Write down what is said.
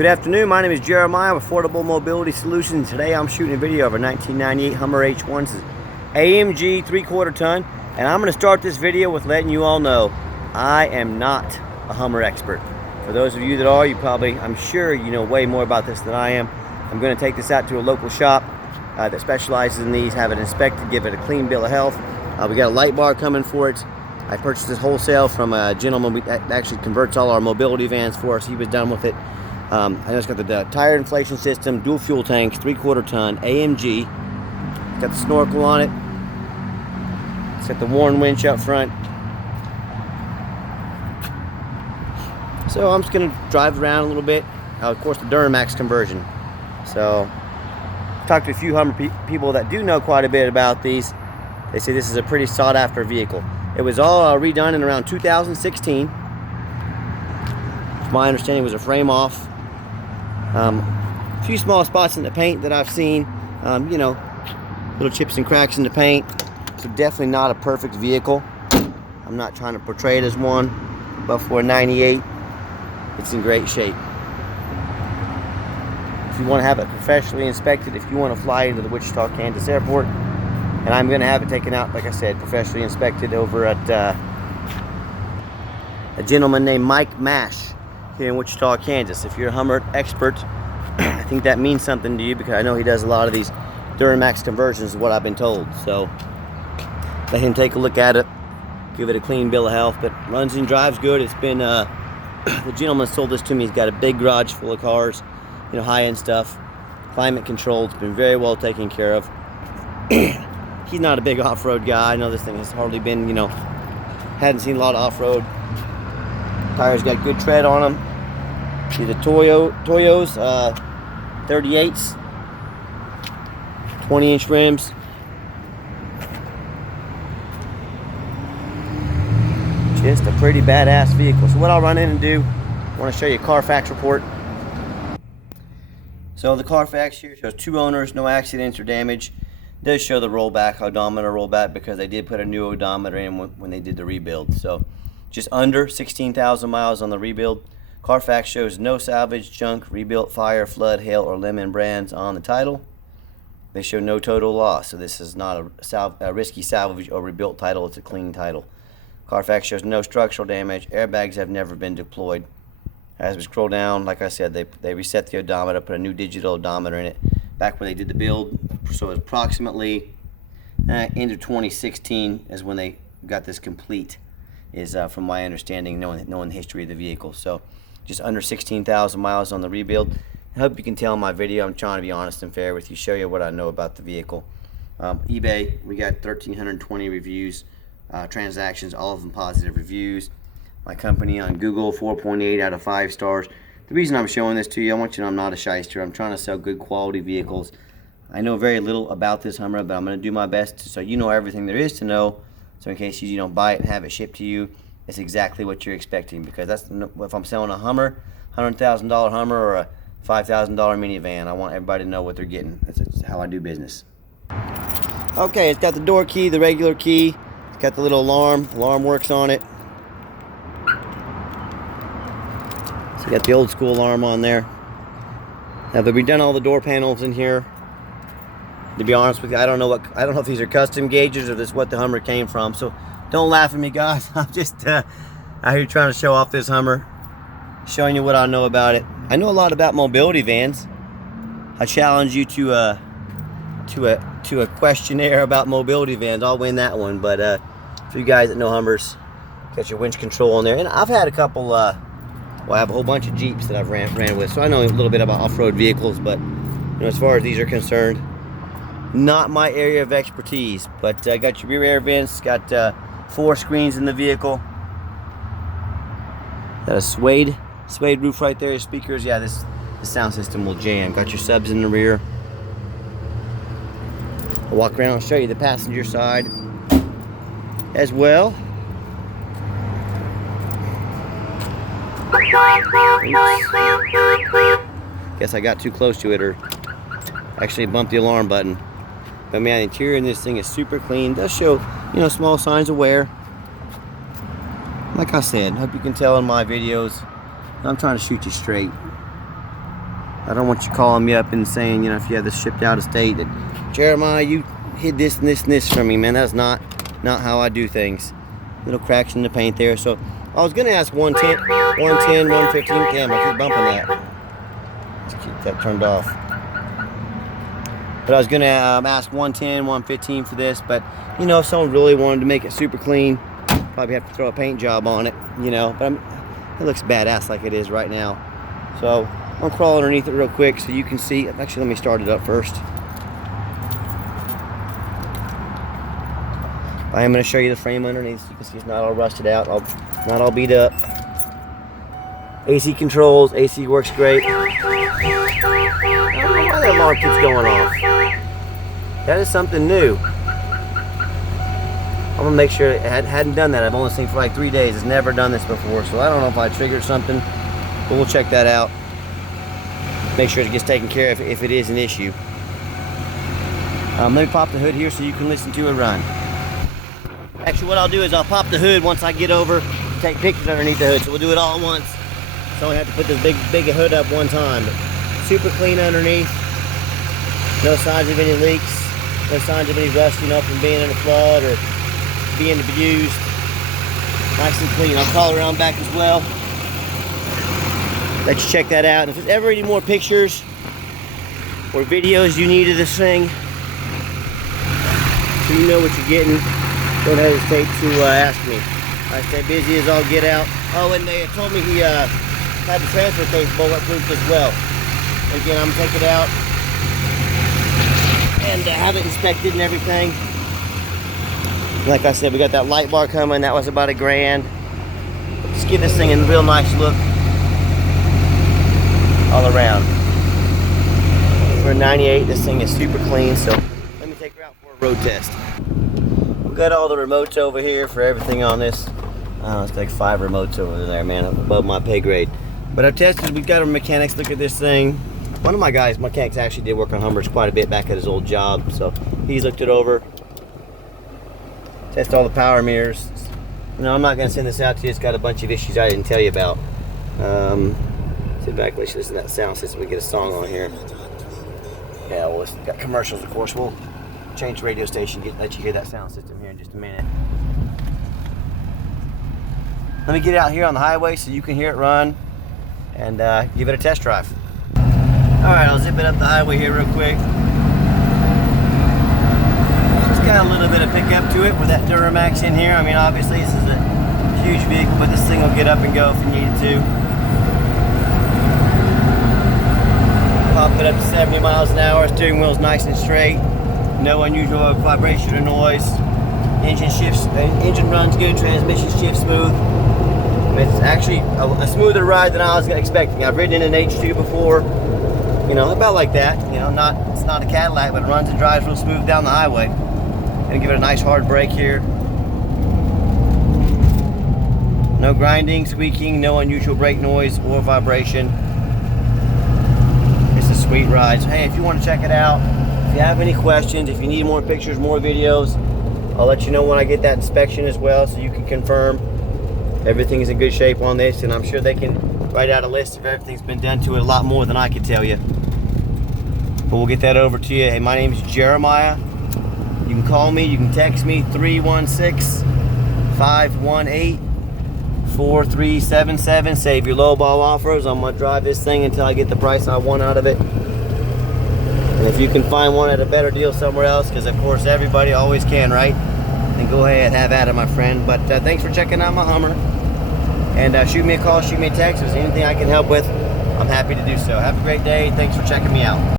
Good afternoon, my name is Jeremiah of Affordable Mobility Solutions. Today I'm shooting a video of a 1998 Hummer H1. This is AMG 3/4 ton, and I'm going to start this video with letting you all know I am not a Hummer expert. For those of you that are, I'm sure you know way more about this than I am. I'm going to take this out to a local shop that specializes in these, have it inspected, give it a clean bill of health. We got a light bar coming for it. I purchased this wholesale from a gentleman that actually converts all our mobility vans for us. He was done with it. I know it's got the tire inflation system, dual fuel tanks, 3/4 ton, AMG. It's got the snorkel on it. It's got the Warn winch up front. So I'm just going to drive around a little bit. Of course, the Duramax conversion. So I've talked to a few Hummer people that do know quite a bit about these. They say this is a pretty sought after vehicle. It was all redone in around 2016. My understanding was a frame off. A few small spots in the paint that I've seen, you know, little chips and cracks in the paint. So definitely not a perfect vehicle. I'm not trying to portray it as one, but for a 98, it's in great shape. If you want to have it professionally inspected, if you want to fly into the Wichita, Kansas airport, and I'm going to have it taken out, like I said, professionally inspected over at a gentleman named Mike Mash here in Wichita, Kansas. If you're a Hummer expert, I think that means something to you, because I know he does a lot of these Duramax conversions, is what I've been told. So let him take a look at it, give it a clean bill of health, but runs and drives good. It's been, the gentleman sold this to me. He's got a big garage full of cars, you know, high-end stuff, climate controlled. It's been very well taken care of. He's not a big off-road guy. I know this thing has hardly been, you know, hadn't seen a lot of off-road. Tires got good tread on them. See the Toyos 38s, 20-inch rims. Just a pretty badass vehicle. So what I'll run in and do, I want to show you a Carfax report. So the Carfax here shows 2 owners, no accidents or damage. It does show the rollback, odometer rollback, because they did put a new odometer in when they did the rebuild. So just under 16,000 miles on the rebuild. Carfax shows no salvage, junk, rebuilt, fire, flood, hail, or lemon brands on the title. They show no total loss, so this is not a risky salvage or rebuilt title. It's a clean title. Carfax shows no structural damage. Airbags have never been deployed. As we scroll down, like I said, they reset the odometer, put a new digital odometer in it back when they did the build. So approximately end of 2016 is when they got this complete, is from my understanding, knowing the history of the vehicle. So just under 16,000 miles on the rebuild. I hope you can tell in my video I'm trying to be honest and fair with you, show you what I know about the vehicle. eBay, we got 1,320 reviews, transactions, all of them positive reviews. My company on Google, 4.8 out of 5 stars. The reason I'm showing this to you, I want you to know I'm not a shyster. I'm trying to sell good quality vehicles. I know very little about this Hummer, but I'm going to do my best so you know everything there is to know. So in case you don't buy it and have it shipped to you, it's exactly what you're expecting. Because that's, if I'm selling a Hummer, $100,000 Hummer or a $5,000 minivan, I want everybody to know what they're getting. That's how I do business. Okay, it's got the door key, the regular key. It's got the little alarm. Alarm works on it. So you got the old school alarm on there. Now they've redone all the door panels in here. To be honest with you, I don't know if these are custom gauges or this is what the Hummer came from. So don't laugh at me, guys. I'm just out here trying to show off this Hummer, showing you what I know about it. I know a lot about mobility vans. I challenge you to a questionnaire about mobility vans. I'll win that one. But for you guys that know Hummers, got your winch control on there. And I've had a couple. Well, I have a whole bunch of Jeeps that I've ran with, so I know a little bit about off-road vehicles. But you know, as far as these are concerned, not my area of expertise. But got your rear air vents, got 4 screens in the vehicle, got a suede roof right there. Your speakers, yeah, this sound system will jam. Got your subs in the rear. I'll walk around and show you the passenger side as well. Oops. Guess I got too close to it, or actually bumped the alarm button. But man, the interior in this thing is super clean. It does show, you know, small signs of wear. Like I said, hope you can tell in my videos, I'm trying to shoot you straight. I don't want you calling me up and saying, you know, if you have this shipped out of state, that Jeremiah, you hid this and this and this from me, man. That's not how I do things. Little cracks in the paint there. So I was gonna ask 110, 115. Damn, I keep bumping that. Let's keep that turned off. But I was gonna ask 110, 115 for this. But you know, if someone really wanted to make it super clean, probably have to throw a paint job on it. You know, but it looks badass like it is right now. So I'm gonna crawl underneath it real quick so you can see. Actually, let me start it up first. I am going to show you the frame underneath. You can see it's not all rusted out, not all beat up. AC controls, AC works great. I don't know why that alarm keeps going off. That is something new. I'm going to make sure it hadn't done that. I've only seen it for like 3 days. It's never done this before, so I don't know if I triggered something, but we'll check that out. Make sure it gets taken care of if it is an issue. Let me pop the hood here so you can listen to it run. Actually, what I'll do is I'll pop the hood once I get over, take pictures underneath the hood. So we'll do it all at once. So I have to put this big hood up one time. But super clean underneath. No signs of any leaks. No signs of any rust, you know, from being in a flood or being abused. Nice and clean. I'll crawl around back as well. Let you check that out. And if there's ever any more pictures or videos you need of this thing, so you know what you're getting, don't hesitate to ask me. I stay busy as all get out. Oh, and they told me he had the transfer case bulletproof as well. Again, I'm gonna take it out and have it inspected and everything. Like I said, we got that light bar coming. That was about $1,000. Just give this thing a real nice look all around. For a 98, this thing is super clean. So let me take her out for a road test. We've got all the remotes over here for everything on this. It's like 5 remotes over there, man, above my pay grade. But I've tested, we've got our mechanics look at this thing. One of my mechanics actually did work on Hummers quite a bit back at his old job, so he's looked it over. Test all the power mirrors. You know, I'm not gonna send this out to you. It's got a bunch of issues I didn't tell you about. Sit back, let's listen to that sound system. We get a song on here. Yeah, well, it's got commercials, of course. We'll change the radio station, let you hear that sound system here in just a minute. Let me get out here on the highway so you can hear it run and give it a test drive. Alright, I'll zip it up the highway here real quick. It's got a little bit of pickup to it with that Duramax in here. I mean, obviously this is a huge vehicle, but this thing will get up and go if you need it to. Pop it up to 70 miles an hour. Steering wheel's nice and straight. No unusual vibration or noise. Engine runs good. Transmission shifts smooth. It's actually a smoother ride than I was expecting. I've ridden in an H2 before. You know, about like that. You know, it's not a Cadillac, but it runs and drives real smooth down the highway. Gonna give it a nice hard brake here. No grinding, squeaking, no unusual brake noise or vibration. It's a sweet ride. So hey, if you want to check it out, if you have any questions, if you need more pictures, more videos, I'll let you know when I get that inspection as well, so you can confirm everything is in good shape on this, and I'm sure they can write out a list of everything's been done to it, a lot more than I can tell you. But we'll get that over to you. Hey, my name is Jeremiah. You can call me, you can text me, 316-518-4377. Save your lowball offers. I'm gonna drive this thing until I get the price I want out of it. And if you can find one at a better deal somewhere else, because of course everybody always can, right? Then go ahead and have at it, my friend. But thanks for checking out my Hummer. And shoot me a call, shoot me a text. If there's anything I can help with, I'm happy to do so. Have a great day. Thanks for checking me out.